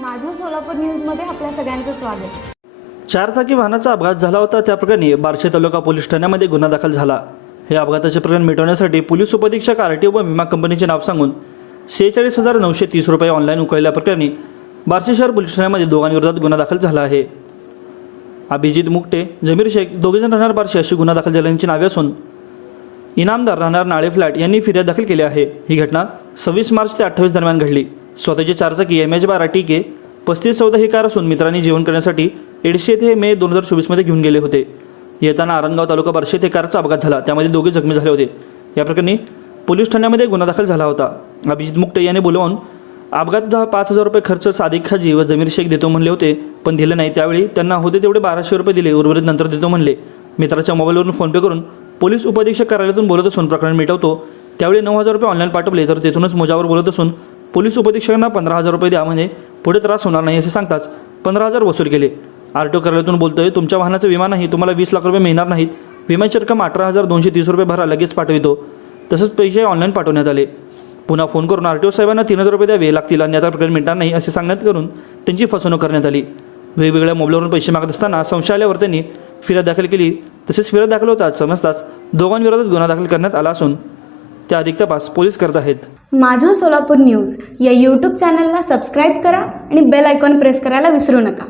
माझं सोलापूर न्यूजमध्ये आपल्या सगळ्यांचं स्वागत. चारचाकी वाहनाचा अपघात झाला होता त्या प्रकरणी बार्शी तालुका पोलीस ठाण्यामध्ये गुन्हा दाखल झाला. हे अपघाताचे प्रकरण मिटवण्यासाठी पोलीस उपअधीक्षक आर टी ओ व विमा कंपनीचे नाव सांगून सेहेचाळीस हजार नऊशे तीस रुपये ऑनलाईन उकळल्याप्रकरणी बार्शी शहर पोलीस ठाण्यामध्ये दोघांविरोधात गुन्हा दाखल झाला आहे. अभिजित मुकटे जमीर शेख दोघेजण राहणार बार्शी अशी गुन्हा दाखल झाल्याची नावे असून इनामदार राहणार नाळे फ्लॅट यांनी फिर्याद दाखल केली आहे. ही घटना सव्वीस मार्च ते अठ्ठावीस दरम्यान घडली. स्वतःची चारचाकी एम एच बारा टी के पस्तीस चौदा ही कार असून मित्रांनी जेवण करण्यासाठी एडशे येथे मे दोन हजार चोवीसमध्ये घेऊन गेले होते. येताना आरणगाव तालुका बार्शी ते कारचा अपघात झाला. त्यामध्ये दोघे जखमी झाले होते. या प्रकरणी पोलीस ठाण्यामध्ये गुन्हा दाखल झाला होता. अभिजित मुक्टे यांनी बोलवून अपघात दहा पाच हजार रुपये खर्च सादिक खाजी व जमीर शेख देतो म्हणले होते पण दिले नाही. त्यावेळी त्यांना होते तेवढे बाराशे रुपये दिले. उर्वरित नंतर देतो म्हणले. मित्राच्या मोबाईलवरून फोनपे करून पोलीस उपाधीक्षक कार्यालयातून बोलत असून प्रकरण मिटवतो. त्यावेळी नऊ हजार रुपये ऑनलाईन पाठवले. तर तेथूनच मोजावर बोलत असून पोलीस उपधीक्षकांना पंधरा हजार रुपये द्या म्हणजे पुढे त्रास होणार नाही असे सांगताच पंधरा हजार वसूल केले. आर टी ओ कार्यालयातून बोलतोय तुमच्या वाहनाचं विमा नाही तुम्हाला वीस लाख रुपये मिळणार नाहीत. विम्याची रक्कम अठरा हजार दोनशे तीस रुपये भरा लगेच पाठवितो. तसंच पैसे ऑनलाईन पाठवण्यात आले. पुन्हा फोन करून आर टी ओ साहेबांना तीन हजार रुपये द्यावे लागतील आणि आता प्रकरण मिळणार नाही असे सांगण्यात करून त्यांची फसवणूक करण्यात आली. वेगवेगळ्या मोबाईलवरून पैसे मागत असताना संशय आल्यावर त्यांनी फिर्याद दाखल केली. तसेच फिर्याद दाखल होताच समजताच दोघांविरोधात गुन्हा दाखल करण्यात आला असून त्या अधिक तपास पोलीस करत आहेत. माझं सोलापूर न्यूज या यूट्यूब चॅनलला सबस्क्राईब करा आणि बेल आयकॉन प्रेस करायला विसरू नका.